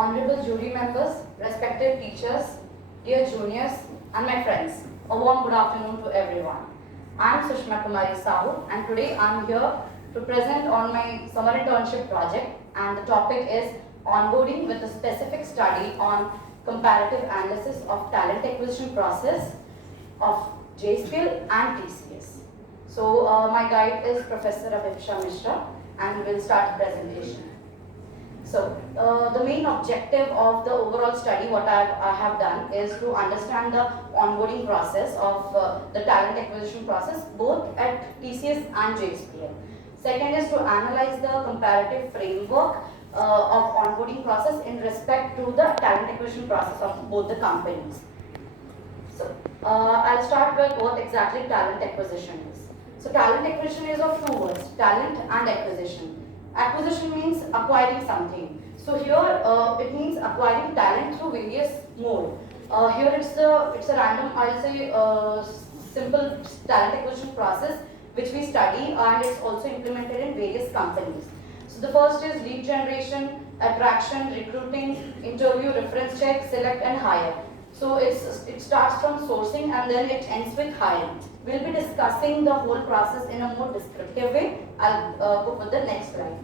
honorable jury members, respected teachers, dear juniors, and my friends. A warm good afternoon to everyone. I am Sushma Kumari and today I am here to present on my summer internship project, and the topic is onboarding with a specific study on comparative analysis of talent acquisition process of JSPL and TCS. So my guide is Professor Abhipsha Mishra, and we will start the presentation. So the main objective of the overall study, what I have done is to understand the onboarding process of the talent acquisition process both at TCS and JSPL. Second is to analyze the comparative framework of onboarding process in respect to the talent acquisition process of both the companies. So I'll start with what exactly talent acquisition is. So talent acquisition is of two words, talent and acquisition. Acquisition means acquiring something. So here it means acquiring talent through various modes. Here it's a random, I'll say, simple talent acquisition process which we study, and it's also implemented in various companies. So the first is lead generation, attraction, recruiting, interview, reference check, select and hire. So it starts from sourcing and then it ends with hiring. We'll be discussing the whole process in a more descriptive way. I'll go for the next slide.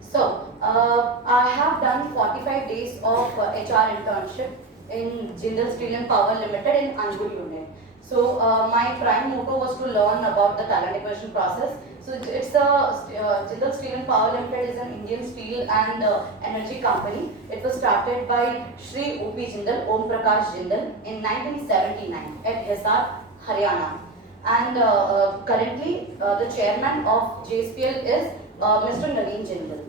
So I have done 45 days of HR internship in Jindal Steel and Power Limited in Angul unit. So my prime motto was to learn about the talent acquisition process. So it's Jindal Steel and Power Limited is an Indian steel and energy company. It was started by Shri O.P. Jindal, Om Prakash Jindal in 1979 at Hisar, Haryana. And currently the chairman of JSPL is Mr. Naveen Jindal.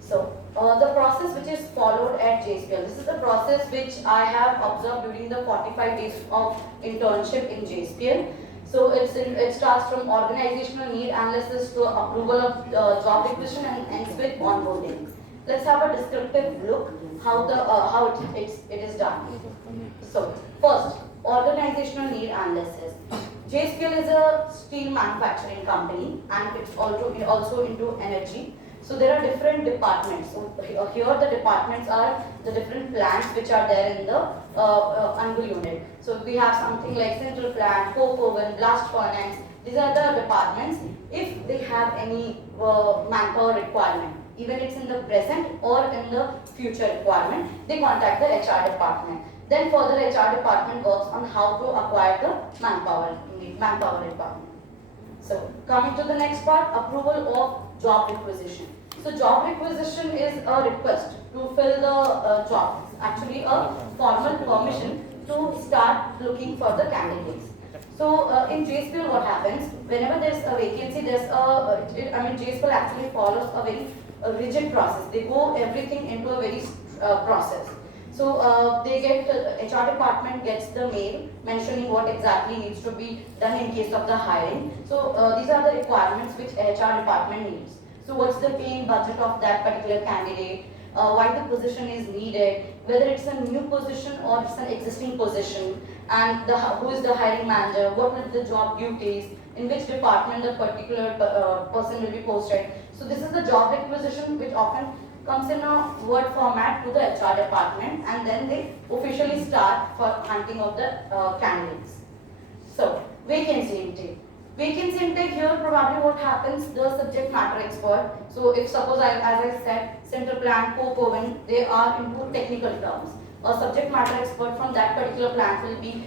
So the process which is followed at JSPL, this is the process which I have observed during the 45 days of internship in JSPL. So it starts from organizational need analysis to approval of job requisition and ends with onboarding. Let's have a descriptive look how it is done. So first, organizational need analysis. JSPL is a steel manufacturing company and it's also into energy. So there are different departments. So here the departments are the different plants which are there in the Angul unit. So we have something like central plant, coke oven, blast furnace. These are the departments. If they have any manpower requirement, even it's in the present or in the future requirement, they contact the HR department. Then further HR department works on how to acquire the manpower requirement. So coming to the next part, approval of job requisition. So job requisition is a request to fill the job. It's actually a formal permission to start looking for the candidates. So in JSPL what happens, whenever there's a vacancy, JSPL actually follows a very rigid process. They go everything into a very process. So they get, HR department gets the mail mentioning what exactly needs to be done in case of the hiring. So these are the requirements which HR department needs. So what's the paying budget of that particular candidate, why the position is needed, whether it's a new position or it's an existing position, and who is the hiring manager, what will be the job duties, in which department the particular person will be posted. So this is the job requisition which often comes in a word format to the HR department, and then they officially start for hunting of the candidates. So vacancy intake. Vacancy intake here probably what happens, the subject matter expert. So if suppose as I said, central plant, coke oven, they are into technical terms. A subject matter expert from that particular plant will be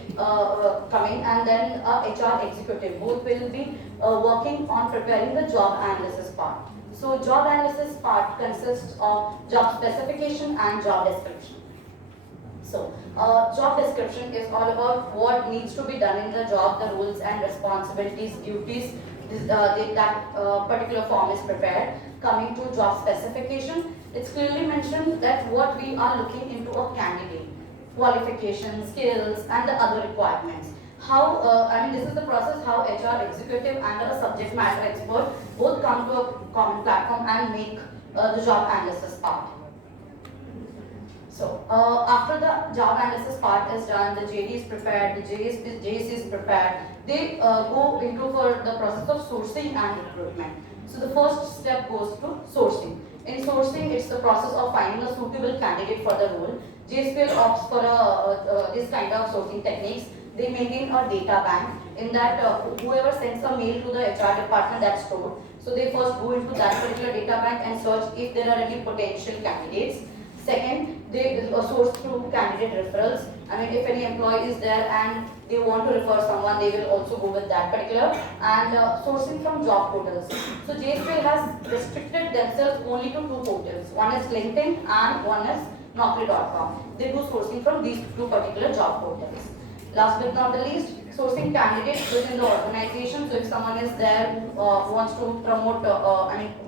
coming, and then a HR executive. Both will be working on preparing the job analysis part. So job analysis part consists of job specification and job description. So job description is all about what needs to be done in the job, the roles and responsibilities, duties, that particular form is prepared. Coming to job specification, it's clearly mentioned that what we are looking into a candidate, qualifications, skills and the other requirements. How, this is the process how HR executive and a subject matter expert both come to a common platform and make the job analysis part. So after the job analysis part is done, the JD is prepared, the JS is prepared, they go into for the process of sourcing and recruitment. So the first step goes to sourcing. In sourcing, it's the process of finding a suitable candidate for the role. JSPL opts for this kind of sourcing techniques. They maintain a data bank in that whoever sends a mail to the HR department, that's stored. So they first go into that particular data bank and search if there are any potential candidates. Second, they source through candidate referrals. I mean, if any employee is there and they want to refer someone, they will also go with that particular. And sourcing from job portals. So JSPL has restricted themselves only to two portals. One is LinkedIn and one is Naukri.com. They do sourcing from these two particular job portals. Last but not the least, sourcing candidates within the organization. So if someone is there who wants to promote,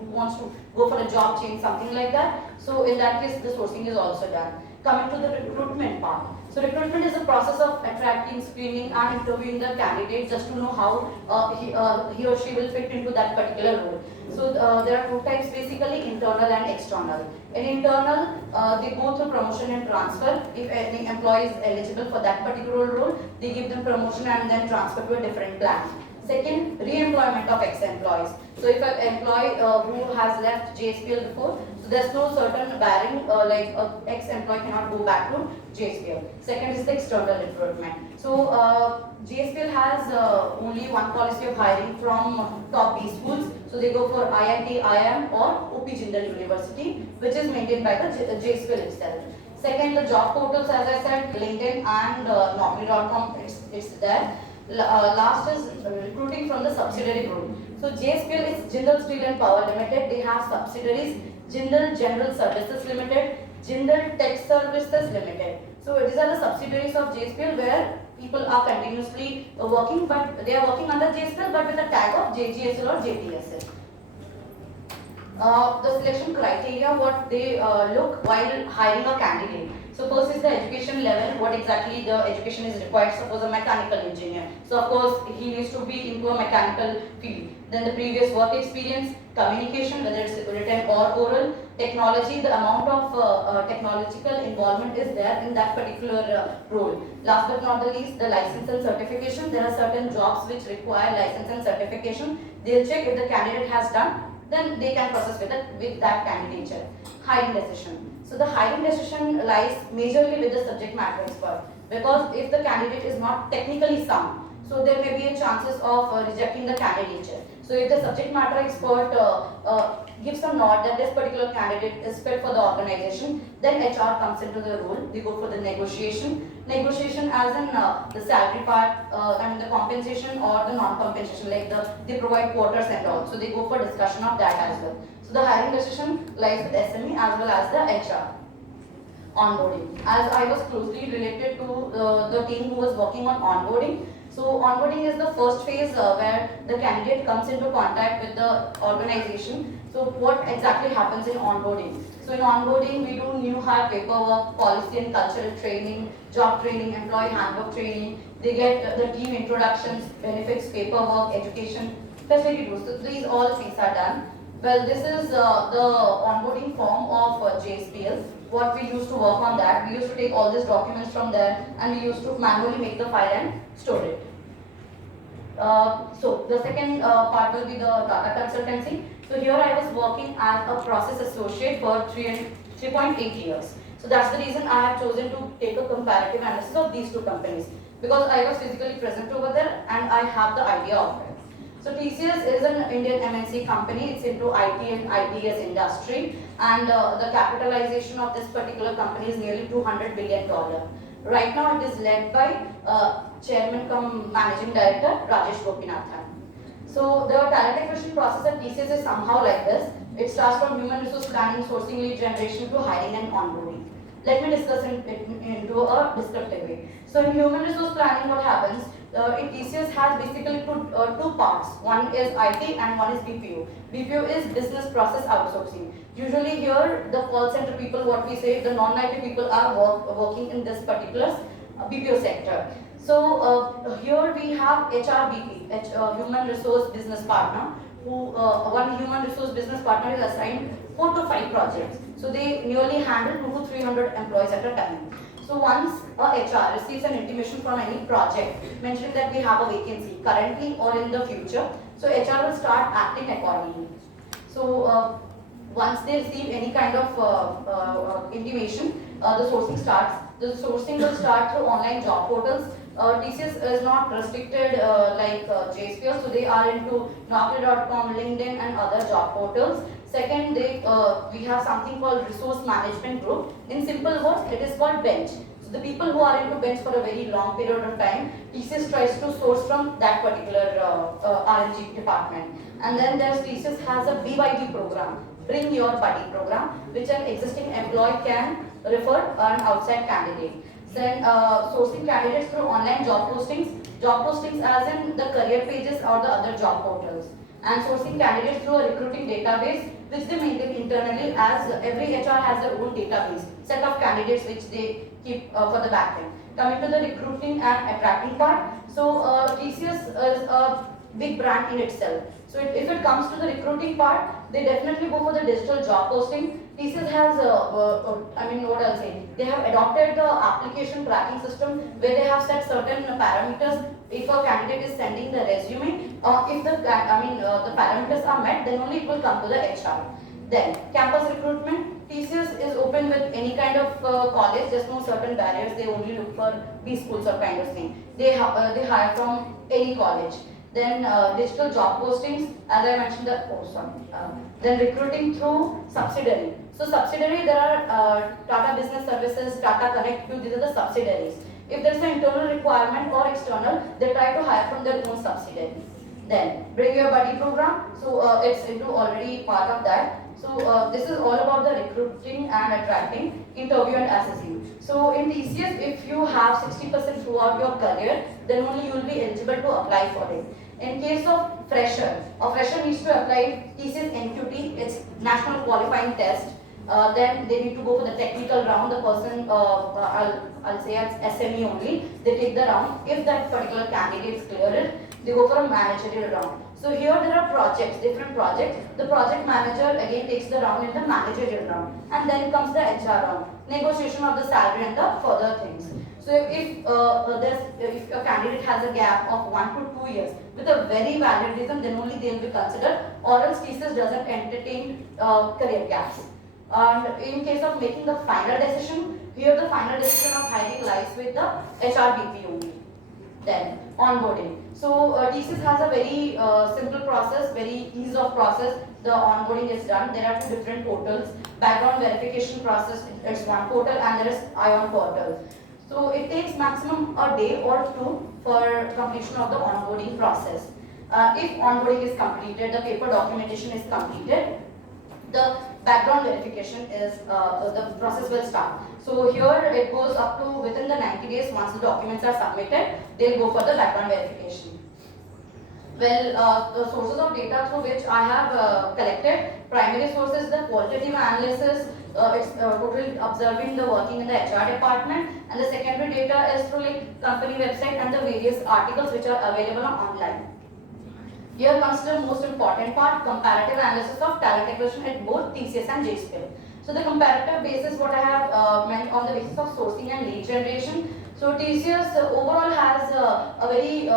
wants to go for a job change, something like that. So in that case, the sourcing is also done. Coming to the recruitment part. So recruitment is a process of attracting, screening and interviewing the candidate just to know how he or she will fit into that particular role. So there are two types basically, internal and external. In internal, they go through promotion and transfer. If any employee is eligible for that particular role, they give them promotion and then transfer to a different plan. Second, re-employment of ex-employees. So if an employee who has left JSPL before, so there's no certain barring like ex-employee cannot go back to JSPL. Second is the external recruitment. So JSPL has only one policy of hiring from top B schools. So they go for IIT, IIM or OP Jindal University, which is maintained by the JSPL itself. Second, the job portals, as I said, LinkedIn and Naukri.com, it's there. Last is recruiting from the subsidiary group. So JSPL is Jindal Steel and Power Limited. They have subsidiaries, Jindal General Services Limited, Jindal Tech Services Limited. So these are the subsidiaries of JSPL where people are continuously working, but they are working under JSPL but with a tag of JGSL or JTSL. The selection criteria, what they look while hiring a candidate. So first is the education level, what exactly the education is required. Suppose a mechanical engineer. So of course he needs to be into a mechanical field. Then the previous work experience, communication, whether it's written or oral, technology, the amount of technological involvement is there in that particular role. Last but not the least, the license and certification. There are certain jobs which require license and certification. They'll check if the candidate has done, then they can process with that candidature. Hiring decision. So the hiring decision lies majorly with the subject matter expert, because if the candidate is not technically sound, so there may be a chances of rejecting the candidature. So if the subject matter expert gives a nod that this particular candidate is fit for the organization, then HR comes into the role. They go for the negotiation. Negotiation as in the salary part, the compensation or the non-compensation, like they provide quotas and all. So they go for discussion of that as well. So the hiring decision lies with SME as well as the HR. Onboarding. As I was closely related to the team who was working on onboarding. So onboarding is the first phase where the candidate comes into contact with the organization. So what exactly happens in onboarding? So in onboarding, we do new hire paperwork, policy and cultural training, job training, employee handbook training. They get the team introductions, benefits, paperwork, education, facility tools. So these all things are done. Well, this is the onboarding form of JSPL. What we used to work on that, we used to take all these documents from there and we used to manually make the file and store it. So the second part will be the data consultancy. So here I was working as a process associate for 3.8 years. So that's the reason I have chosen to take a comparative analysis of these two companies, because I was physically present over there and I have the idea of it. So TCS is an Indian MNC company. It's into IT and ITS industry, and the capitalization of this particular company is nearly $200 billion. Right now it is led by Chairman cum Managing Director Rajesh Gopinathan. So the talent acquisition process at TCS is somehow like this. It starts from human resource planning, sourcing, lead generation to hiring and onboarding. Let me discuss it into a descriptive way. So in human resource planning, what happens? In TCS has basically two parts. One is IT and one is BPO. BPO is business process outsourcing. Usually here the call center people, what we say, the non-IT people are working in this particular BPO sector. So here we have HRBP, Human Resource Business Partner, who one human resource business partner is assigned 4 to 5 projects. So they nearly handle 200 to 300 employees at a time. So once a HR receives an intimation from any project mentioning that we have a vacancy currently or in the future, so HR will start acting accordingly. So once they receive any kind of intimation, the sourcing starts. The sourcing will start through online job portals. TCS is not restricted like JSPL, so they are into Naukri.com, LinkedIn and other job portals. Second, we have something called resource management group. In simple words, it is called bench. So the people who are into bench for a very long period of time, TCS tries to source from that particular R&G department. And then there's TCS has a BYD program, Bring Your Buddy program, which an existing employee can refer an outside candidate. Then sourcing candidates through online job postings as in the career pages or the other job portals, and sourcing candidates through a recruiting database which they maintain internally, as every HR has their own database, set of candidates which they keep for the backend. Coming to the recruiting and attracting part, so TCS is a big brand in itself. So if it comes to the recruiting part, they definitely go for the digital job posting. TCS has, what I'll say, they have adopted the application tracking system where they have set certain parameters. If a candidate is sending the resume, if the parameters are met, then only it will come to the HR. Then campus recruitment, TCS is open with any kind of college. There's no certain barriers. They only look for B schools or kind of thing. They hire from any college. Then digital job postings, as I mentioned, then recruiting through subsidiary. So subsidiary, there are Tata Business Services, Tata Connect, these are the subsidiaries. If there is an internal requirement or external, they try to hire from their own subsidiary. Then Bring Your Buddy program, so it's into already part of that. So this is all about the recruiting and attracting, interview and assessing. So in TCS, if you have 60% throughout your career, then only you will be eligible to apply for it. In case of fresher, a fresher needs to apply TCS NQT, it's National Qualifying Test. Then they need to go for the technical round. The person, I'll say as SME only, they take the round. If that particular candidate is cleared, they go for a managerial round. So here there are projects, different projects. The project manager again takes the round in the managerial round, and then comes the HR round, negotiation of the salary and the further things. So if a candidate has a gap of 1 to 2 years with a very valid reason, then only they will be considered, or else TCS doesn't entertain career gaps. And in case of making the final decision, here the final decision of hiring lies with the HRBP only. Then onboarding. So TCS has a very simple process, very ease of process. The onboarding is done. There are 2 different portals. Background verification process, it's one portal, and there is ION portal. So it takes maximum a day or 2 for completion of the onboarding process. If onboarding is completed, the paper documentation is completed, the background verification is, the process will start. So here it goes up to within the 90 days. Once the documents are submitted, they'll go for the background verification. Well, the sources of data through which I have collected, primary sources, the qualitative analysis, it's totally observing the working in the HR department, and the secondary data is through like company website and the various articles which are available online. Here comes the most important part, comparative analysis of talent acquisition at both TCS and JSPL. So the comparative basis, what I have meant on the basis of sourcing and lead generation. So TCS overall has a very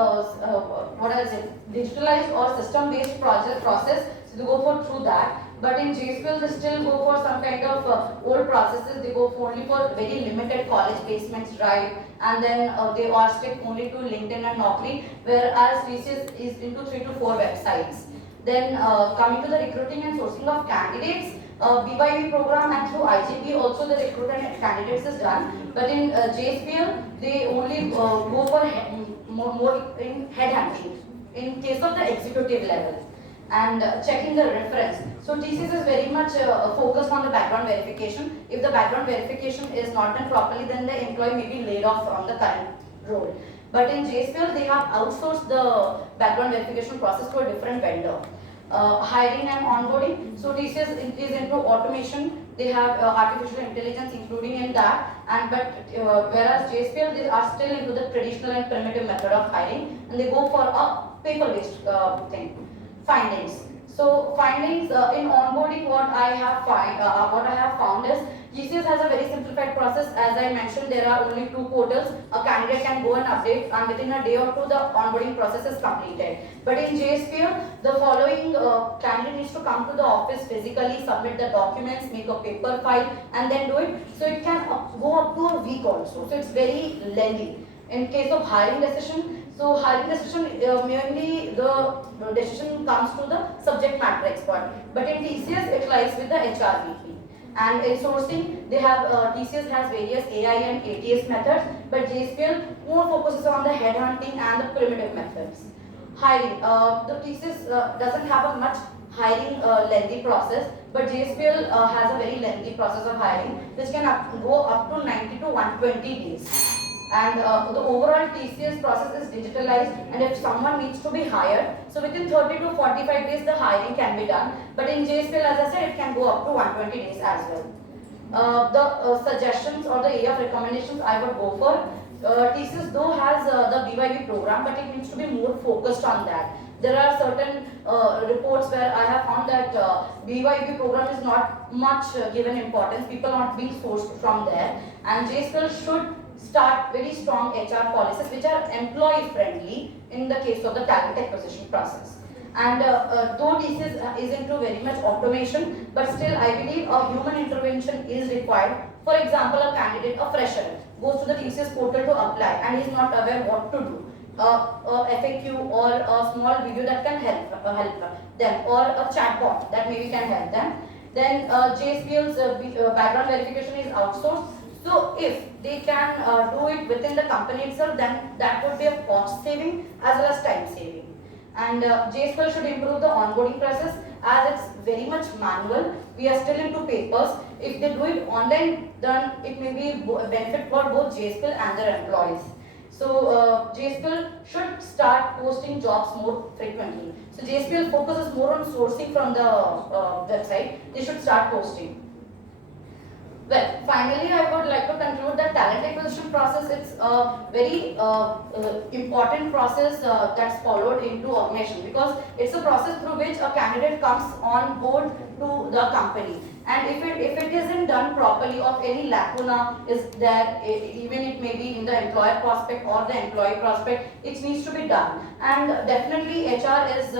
digitalized or system-based process. So they go through that. But in JSPL, they still go for some kind of old processes. They go only for very limited college placements drive, and then they are stick only to LinkedIn and Naukri, whereas TCS is into 3 to 4 websites. Then coming to the recruiting and sourcing of candidates, BYD program and through IGP also the recruitment and candidates is done. But in JSPL, they only go for more in headhunting in case of the executive level. And checking the reference. So TCS is very much focused on the background verification. If the background verification is not done properly, then the employee may be laid off from the current role. But in JSPL, they have outsourced the background verification process to a different vendor. Hiring and onboarding. So TCS is into automation. They have artificial intelligence including in that. Whereas JSPL, they are still into the traditional and primitive method of hiring, and they go for a paper-based thing. Findings. So findings in onboarding, what I have found is GCS has a very simplified process. As I mentioned, there are only 2 portals. A candidate can go and update, and within a day or two, the onboarding process is completed. But in JSPL, the following candidate needs to come to the office physically, submit the documents, make a paper file, and then do it. So it can go up to a week also. So it's very lengthy. In case of hiring decision, so hiring decision mainly the decision comes to the subject matter expert. But in TCS, it lies with the HR VP. And in sourcing, they have TCS has various AI and ATS methods, but JSPL more focuses on the headhunting and the primitive methods. Hiring, the TCS doesn't have a much hiring lengthy process, but JSPL has a very lengthy process of hiring, which can go up to 90 to 120 days. And the overall TCS process is digitalized, and if someone needs to be hired, so within 30 to 45 days the hiring can be done. But in JSPL, as I said, it can go up to 120 days as well. The suggestions or the area of recommendations I would go for, TCS though has the BYB program, but it needs to be more focused on that. There are certain reports where I have found that BYB program is not much given importance. People are not being sourced from there, and JSPL should start very strong HR policies which are employee friendly in the case of the talent acquisition process. And though TCS is into very much automation, but still I believe a human intervention is required. For example, a candidate, a fresher, goes to the TCS portal to apply and is not aware what to do. A FAQ or a small video that can help them, or a chatbot that maybe can help them. Then JSPL's background verification is outsourced. So if they can do it within the company itself, then that would be a cost saving as well as time saving. And JSPL should improve the onboarding process, as it's very much manual. We are still into papers. If they do it online, then it may be a benefit for both JSPL and their employees. So JSPL should start posting jobs more frequently. So JSPL focuses more on sourcing from the website. They should start posting. Well, finally, I would like to conclude that talent acquisition process is a very important process that's followed into automation, because it's a process through which a candidate comes on board to the company. And if it isn't done properly, or any lacuna is there, even it may be in the employer prospect or the employee prospect, it needs to be done. And definitely HR is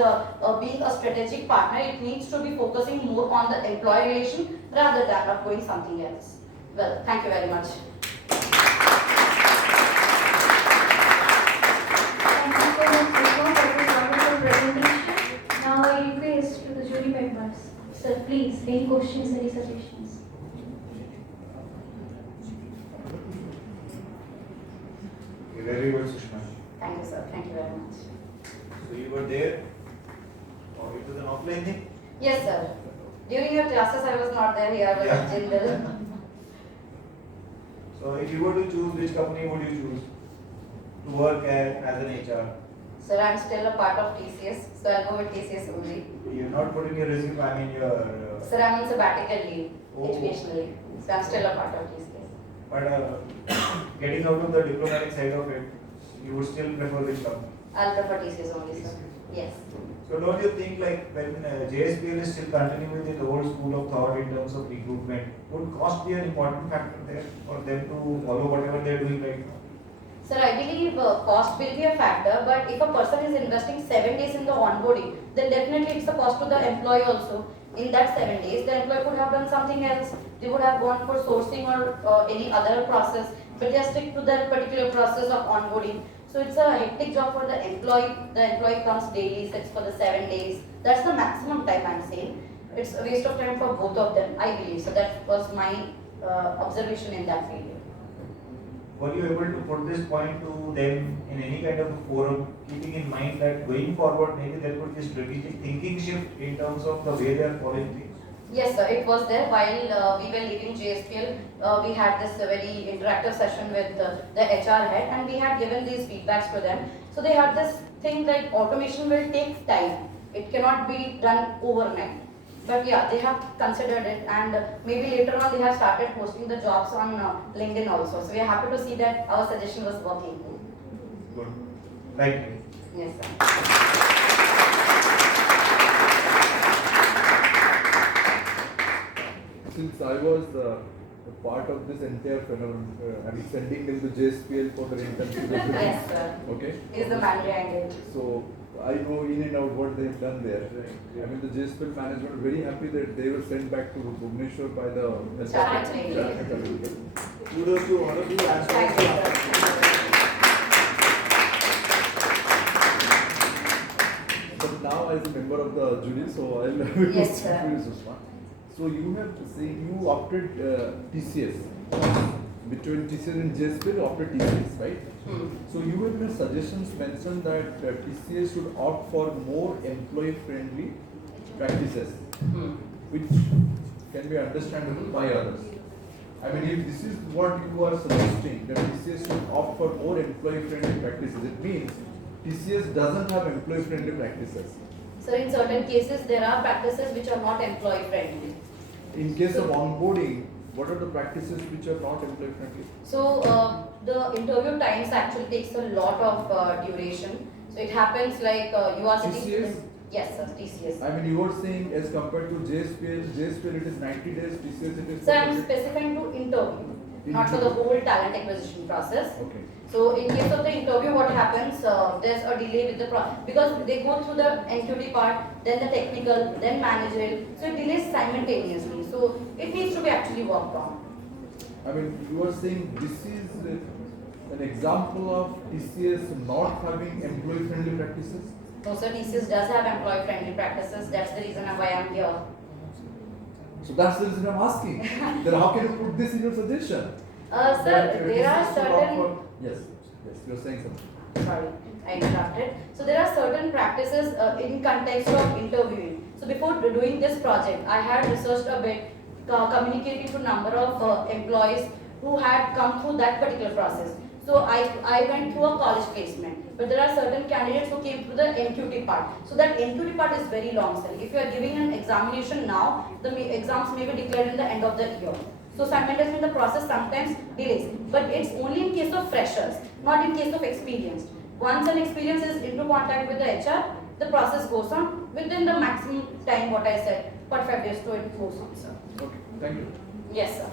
being a strategic partner. It needs to be focusing more on the employee relation rather than doing something else. Well, thank you very much. Thank you so much, Sushma, for this wonderful presentation. Now I request to the jury members. Sir, please, any questions, any suggestions? Very well, Sushma. Thank you, sir. Thank you very much. So you were there, or it was an offline thing? Yes, sir. During your classes, I was not there. Here I was Yeah. in Jindal. So if you were to choose, which company would you choose to work as an HR? Sir, I'm still a part of TCS, so I'll go with TCS only. You're not putting your resume, I mean your... Sir, I'm on sabbatical leave, Oh. educationally, so I'm still a part of TCS. But getting out of the diplomatic side of it, you would still prefer which company? I'll prefer TCS only, sir. Yes. So don't you think like when JSPL is still continuing with the old school of thought in terms of recruitment, would cost be an important factor there for them to follow whatever they're doing right now? Sir, I believe cost will be a factor, but if a person is investing 7 days in the onboarding, then definitely it's a cost to the employee also. In that 7 days, the employee could have done something else. They would have gone for sourcing or any other process, but they stick to that particular process of onboarding. So it's a hectic job for the employee. The employee comes daily, sits for the 7 days. That's the maximum time I'm saying. It's a waste of time for both of them, I believe. So that was my observation in that field. Were you able to put this point to them in any kind of a forum, keeping in mind that going forward maybe there could be strategic thinking shift in terms of the way they are following things? Yes, sir, it was there while we were leaving JSPL. We had this very interactive session with the HR head, and we had given these feedbacks to them. So they had this thing like automation will take time. It cannot be done overnight. But yeah, they have considered it, and maybe later on they have started posting the jobs on LinkedIn also. So we are happy to see that our suggestion was working. Good. Thank you. Yes, sir. Since I was a part of this entire phenomenon. I mean, sending them to JSPL for their internship. Yes, sir. Okay. Is the man behind it. So I know in and out what they have done there. I mean, the JSPL management are very happy that they were sent back to Bhubaneswar by the Kudos to all of you as Thank well. you, sir. But now as a member of the jury, so I'll Yes, sir. Sushma. So you have seen you opted TCS between TCS and JSPL, you opted TCS, right? So you have your suggestions mentioned that TCS should opt for more employee-friendly practices, which can be understandable by others. I mean, if this is what you are suggesting, that TCS should opt for more employee-friendly practices, it means TCS doesn't have employee-friendly practices. So in certain cases, there are practices which are not employee friendly. In case of onboarding, what are the practices which are not employee-friendly? So the interview times actually takes a lot of duration. So it happens like you are sitting. TCS? Yes, sir. TCS. I mean, you are saying as compared to JSPL it is 90 days, TCS it is So I'm 40 days. specifying to interview, not for the whole talent acquisition process. Okay. So in case of the interview, what happens? There's a delay with the because they go through the NQT part, then the technical, then managerial. So it delays simultaneously. So it needs to be actually worked on. I mean, you are saying this is an example of TCS not having employee-friendly practices? No, sir. TCS does have employee-friendly practices. That's the reason why I'm here. So that's the reason I'm asking. Then how can you put this in your suggestion? Sir, there are TCS should opt certain. for- Yes, you are saying something. Sorry, I interrupted. So there are certain practices in context of interviewing. So before doing this project, I had researched a bit, communicating to number of employees who had come through that particular process. So I went through a college placement, but there are certain candidates who came through the NQT part. So that NQT part is very long, sir. If you are giving an examination now, the exams may be declared in the end of the year. So simultaneously the process sometimes delays, but it's only in case of freshers, not in case of experienced. Once an experience is into contact with the HR, the process goes on within the maximum time what I said, 45 days to it goes on, sir. Okay, thank you. Yes, sir.